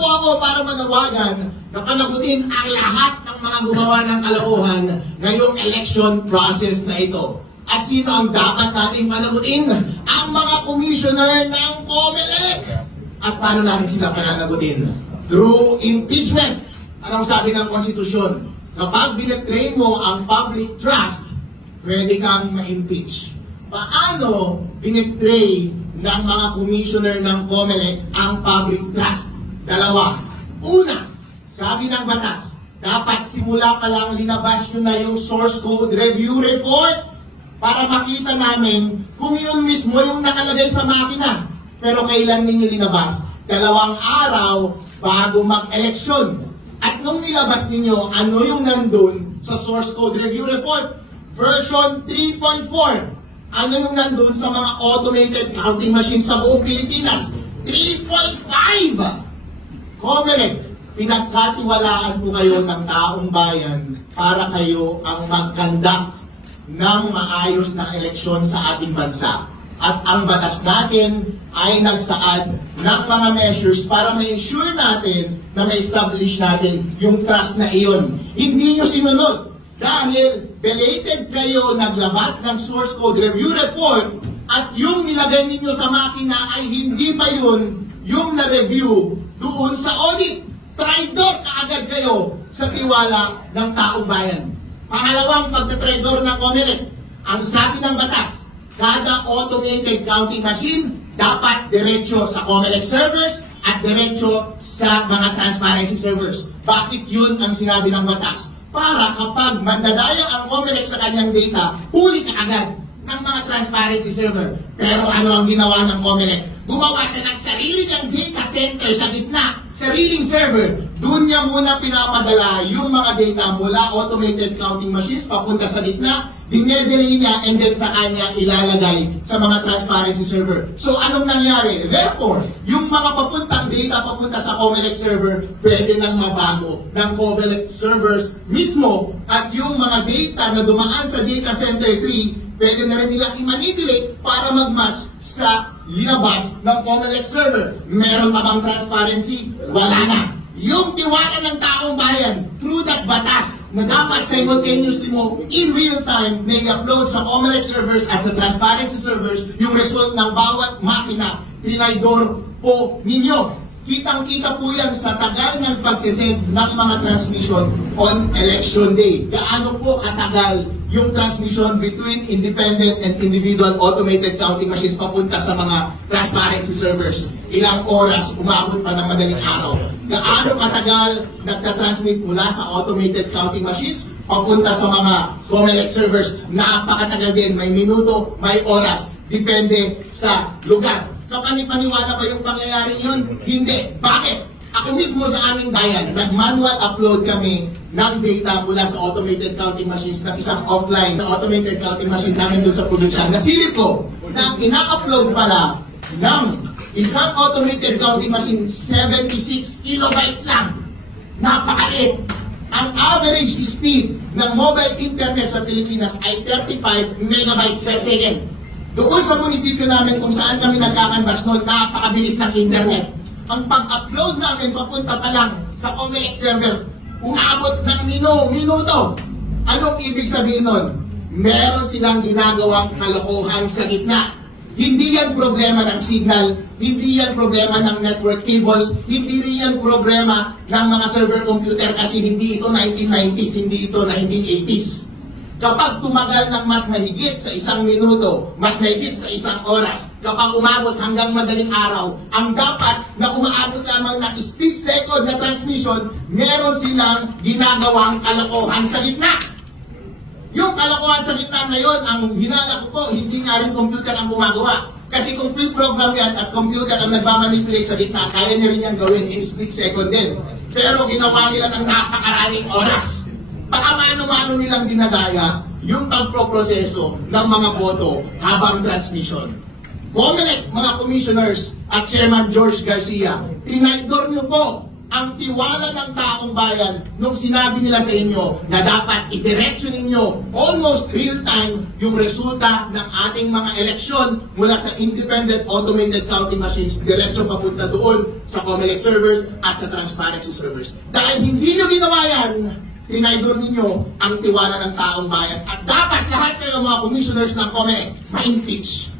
po ako para manawagan na panagutin ang lahat ng mga gumawa ng kalokohan ngayong election process na ito. At sino ang dapat nating panagutin? Ang mga commissioner ng COMELEC. At paano natin sila pananagutin? Through impeachment. Anong sabi ng konstitusyon? Kapag binetray mo ang public trust, pwede kang ma-impeach. Paano binetray ng mga commissioner ng COMELEC ang public trust? Dalawa. Una, sabi ng batas, dapat simula pa lang linabas nyo na yung source code review report para makita namin kung yun mismo yung nakalagay sa makina. Pero kailan ninyo linabas? 2 araw bago mag-eleksyon. At nung nilabas ninyo, ano yung nandun sa source code review report? Version 3.4. Ano yung nandun sa mga automated counting machines sa buong Pilipinas? 3.5! COMELEC, pinagkatiwalaan po kayo ng taong bayan para kayo ang mag-conduct ng maayos na eleksyon sa ating bansa. At ang batas natin ay nagsaad ng mga measures para ma-ensure natin na ma-establish natin yung trust na iyon. Hindi nyo sinunod dahil belated kayo naglabas ng source code review report at yung nilagay ninyo sa makina ay hindi pa yun yung na-review doon sa audit. Traidor kaagad kayo sa tiwala ng taong bayan. Pangalawang pagtatraidor ng COMELEC, ang sabi ng batas, kada automated counting machine dapat diretso sa COMELEC servers at diretso sa mga transparency servers. Bakit yun ang sinabi ng batas? Para kapag mandadaya ang COMELEC sa kanyang data, huli ka agad ng mga transparency server. Pero ano ang ginawa ng COMELEC? Gumawa siya ng sarili niyang data center sa gitna, sariling server. Doon niya muna pinapadala yung mga data mula automated counting machines papunta sa gitna, dinedelay niya and then sa kanya ilalagay sa mga transparency server. So anong nangyari? Therefore, yung mga papuntang data papunta sa COMELEC server, pwede nang mabago ng COMELEC servers mismo at yung mga data na dumaan sa data center 3, pwede na rin nilang i-manipulate para mag-match sa linabas ng COMELEC server. Meron pa bang transparency? Wala na. Yung tiwala ng taong bayan through that batas na dapat simultaneously mo in real time na i-upload sa COMELEC servers at sa transparency servers yung result ng bawat makina, trinaidor po ninyo. Kitang-kita po yan sa tagal ng pagsisend ng mga transmission on election day. Gaano po katagal yung transmission between independent and individual automated counting machines papunta sa mga transparency servers? Ilang oras, umabot pa ng madaling araw. Gaano katagal nagtatransmit mula sa automated counting machines papunta sa mga COMELEC servers? Napakatagal din, may minuto, may oras, depende sa lugar. Kapani-paniwala ba yung pangyayari yun? Hindi. Bakit? Ako mismo sa aming bayan, nag-manual upload kami ng data mula sa automated counting machines ng isang offline na automated counting machine namin doon sa probinsya. Nasilip ko na ina-upload pala ng isang automated counting machine 76 kilobytes lang. Napakaliit. Ang average speed ng mobile internet sa Pilipinas ay 35 megabytes per second. Doon sa munisipyo namin kung saan kami nagkakanbas noon, napakabilis ng internet. Ang pag-upload namin papunta pa lang sa COMELEC server, umabot ng minuto. Anong ibig sabihin nun? Meron silang ginagawang kalokohan sa gitna. Hindi yan problema ng signal, hindi yan problema ng network cables, hindi rin yan problema ng mga server computer kasi hindi ito 1990s, hindi ito 1980s. Kapag tumagal ng mas mahigit sa 1 minuto, mas mahigit sa 1 oras, kapag umabot hanggang madaling araw, ang dapat na umaabot lamang na split second na transmission, meron silang ginagawang kalokohan sa gitna. Yung kalokohan sa gitna na yon, ang hinala ko po, hindi nga rin computer ang gumagawa. Kasi kung pre-program yan at computer ang nagmamanipulate sa gitna, kaya niya rin yan gawin in split second din. Pero ginawa nila ng napakaraming oras. Baka mano-mano nilang dinadaya yung pagproproseso ng mga boto habang transmission. COMELEC, mga commissioners at Chairman George Garcia, tinaidor nyo po ang tiwala ng taong bayan nung sinabi nila sa inyo na dapat i-direction ninyo almost real-time yung resulta ng ating mga eleksyon mula sa independent automated counting machines diretso papunta doon sa COMELEC servers at sa transparency servers. Dahil hindi nyo ginawa yan, tinaydor ninyo ang tiwala ng taong bayan at dapat lahat kayo mga commissioners ng COMELEC ma-impeach.